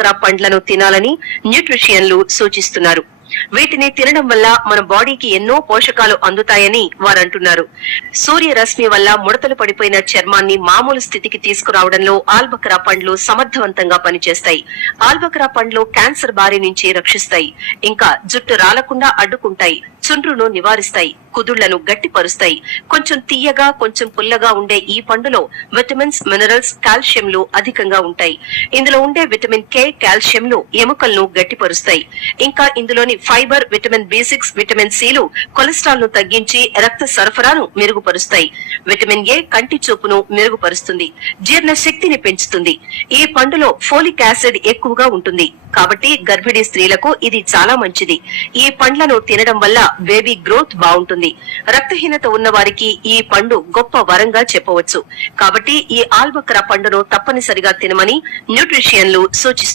ఆల్బక్రా పండ్లను తినాలని న్యూట్రిషియన్లు సూచిస్తున్నారు. వీటిని తినడం వల్ల మన బాడీకి ఎన్నో పోషకాలు అందుతాయని వారంటున్నారు. సూర్యరశ్మి వల్ల ముడతలు పడిపోయిన చర్మాన్ని మామూలు స్థితికి తీసుకురావడంలో ఆల్బక్రా పండ్లు సమర్థవంతంగా పనిచేస్తాయి. ఆల్బక్రా పండ్లు క్యాన్సర్ బారి నుంచి రక్షిస్తాయి. ఇంకా జుట్టు రాలకుండా అడ్డుకుంటాయి. చుండ్రును నివారిస్తాయి. కుదుళ్లను గట్టిపరుస్తాయి. కొంచెం తీయగా కొంచెం పుల్లగా ఉండే ఈ పండులో విటమిన్స్, మినరల్స్, కాల్షియంలు అధికంగా ఉంటాయి. ఇందులో ఉండే విటమిన్ కే, కాల్షియంలు ఎముకలను గట్టిపరుస్తాయి. ఇంకా ఇందులోని fibre, vitamin B6, vitamin సిలు cholesterol ను తగ్గించి రక్త సరఫరాను మెరుగుపరుస్తాయి. విటమిన్ ఏ కంటి చూపును మెరుగుపరుస్తుంది. జీర్ణ శక్తిని పెంచుతుంది. ఈ పండులో ఫోలిక్ యాసిడ్ ఎక్కువగా ఉంటుంది. కాబట్టి గర్భిణీ స్త్రీలకు ఇది చాలా మంచిది. ఈ పండ్లను తినడం వల్ల బేబీ గ్రోత్ బాగుంటుంది. రక్తహీనత ఉన్న వారికి ఈ పండు గొప్ప వరంగా చెప్పవచ్చు. కాబట్టి ఈ ఆల్బక్రా పండును తప్పనిసరిగా తినమని న్యూట్రిషియన్లు సూచిస్తున్నారు.